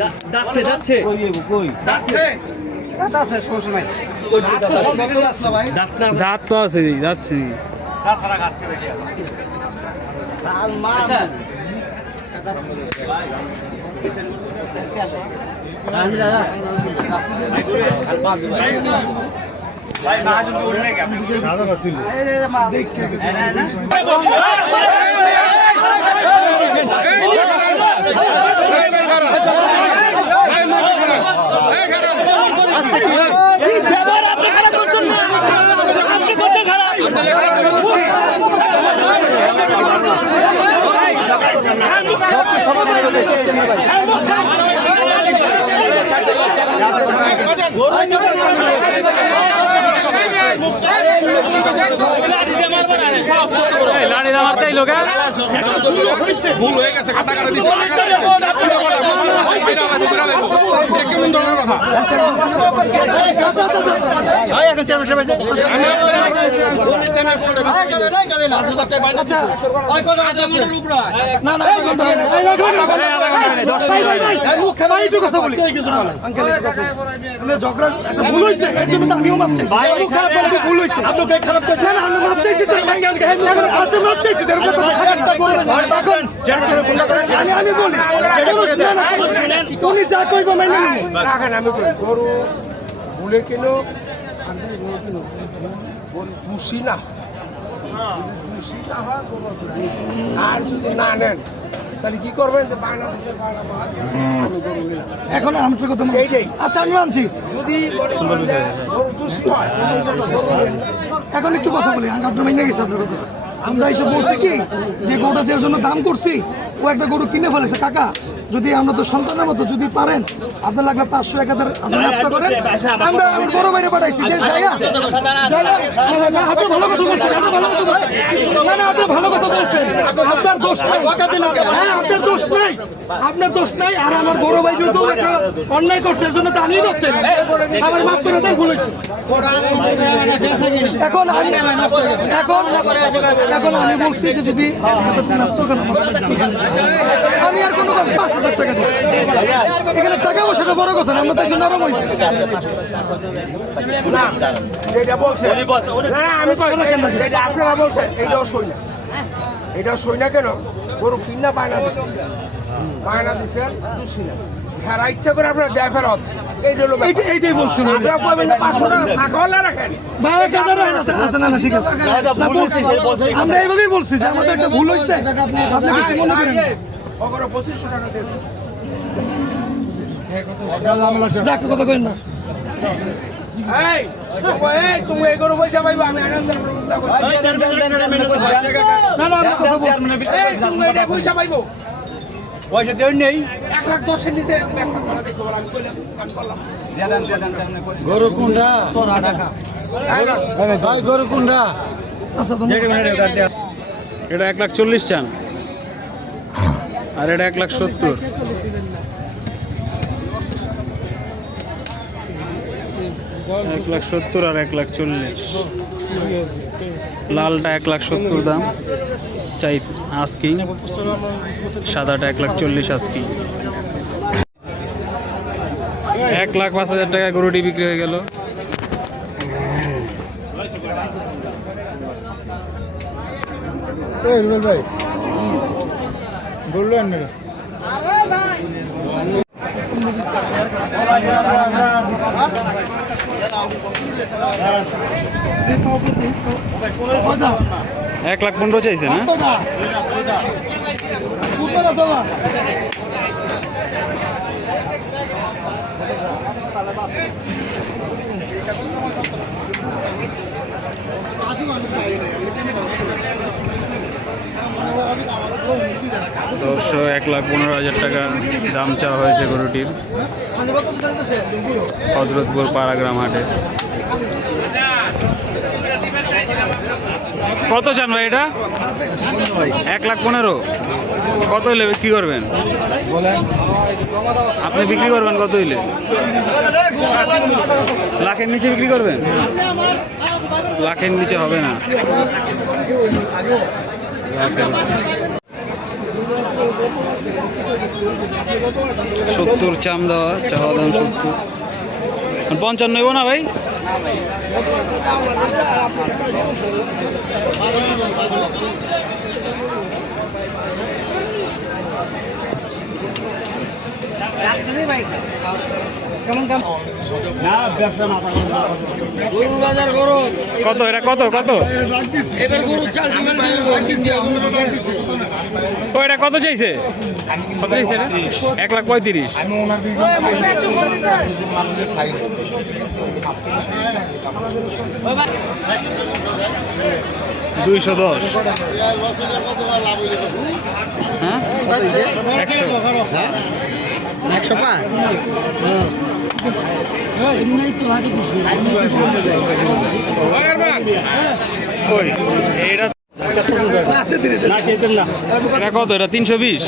যাচ্ছে যাচ্ছে দাঁত আছে সমস্যা নাই দাঁত না দাঁত তো আছে যাচ্ছে তাছাড়া দেখে মা ভাই না আসুন তো উঠে গেছে এই যে মা দেখতে লাড়ি মারতে লোক ভুল হয়ে গেছে কাটাকাটি দিচ্ছে কেমন ধরনের কথা এখন চেয়ারম্যান সাহেব আছে না না হয় একটু একটু। মানে ঝগড়া একটা ভুল হয়েছে, এর জন্য তো আমিও মাপ চাইছি। কিন্তু ভুল হয়েছে। না, না, আমি মাপ চাইছি তো। এখন আচ্ছা, মাপ চাইছি, এর উপরে কথা থাকে না। এখন, আমি- বলি, উনি যা কইবো মেনে নিবো। রাখেন আমি গরু ভুলে কেন আমি গরু কেন গরু খুশি না। হয়। আর যদি না নেন তাহলে কি করবেন? যে বাংলাদেশের এখন আমি কথা। এইটাই। আচ্ছা আমি মানছি। যদি। এখন একটু কথা বলি আপনার মাইনে গেছে আপনার কথা। আমরা এসে বলছি কি? যে গরুটা যে জন্য দাম করছি ও একটা গরু কিনে ফেলেছে কাকা। যদি আমরা তো সন্তানের মতো যদি পারেন, আপনার লাগলে পাঁচশো, এক হাজার আপনি নাস্তা করেন। আমরা আমি বড় বাইরে পাঠাইছি, যে যাইয়া- আপনি ভালো কথা বলছেন, আপনি ভালো কথা না আপনি ভালো কথা বলছেন। আপনার দোষ নাই। হ্যাঁ আপনার দোষ নাই। আপনার দোষ নাই। আর আমার বড় ভাই যেহেতু অন্যায় করছে এর জন্য তো করছেন আমার মাফ করে দেন, ভুল এখন আমি এখন এখন আমি বলছি যে যদি আমি আর কোনো কথা- পাঁচ হাজার টাকা দিচ্ছি এখানে টাকা পয়সাটা বড় কথা না আমরা তো নরম হয়েছি। আপনারা বলছেন এইটাও সই না। এটাও সই না কেন? গরু কিনা বায়না দিছে। বায়না দিছে দোষী না। হ্যাঁ ইচ্ছা করে আপনারা দেয় ফেরত এইটাই বলছিল আচ্ছা, আচ্ছা। আমরা এইভাবেই বলছি যে আমাদের একটা ভুল হয়েছে আপনি কিছু মনে করেন পঁচিশশো টাকা দিয়ে যাক কথা কইন না এই তুমি- পয়সা পাইবো আমি আনন্দ না না আমরা কথা বলছি এই তুমি এটা পয়সা পাইবো পয়সা দেওয়ার নেই। এক লাখ দশের নিচে ব্যস্ত করা দেখতে পারো আমি কইলাম আমি করলাম গরু কোনটা ভাই গরু কোনটা আচ্ছা এটা এক লাখ চল্লিশ চান। আর এটা এক লাখ সত্তর। এক লাখ সত্তর আর এক লাখ চল্লিশ। লালটা এক লাখ সত্তর দাম। চাই আজকি সাদাটা এক লাখ চল্লিশ আজকি এক লাখ পাঁচ হাজার টাকা গরুটি বিক্রি হয়ে গেল। এক লাখ পনেরো চাইছে না? দশশো এক লাখ পনেরো হাজার টাকা দাম চাওয়া হয়েছে গরুটির। হজরতপুর পাড়া গ্রাম হাটে। কত চান ভাই এটা? এক লাখ পনেরো। কত হইলে বিক্রি করবেন? আপনি বিক্রি করবেন কত হইলে? লাখের নিচে বিক্রি করবেন? লাখের নিচে হবে না। সত্তর চাম দেওয়া, চাওয়া দাম সত্তর। পঞ্চান্ন নেব না ভাই? কত এটা কত কত? ও এটা কত চাইছে? কত চাইছে এক লাখ পঁয়ত্রিশ। দুইশো দশ। হ্যাঁ? একশো পাঁচ? এটা কত? এটা তিনশো বিশ?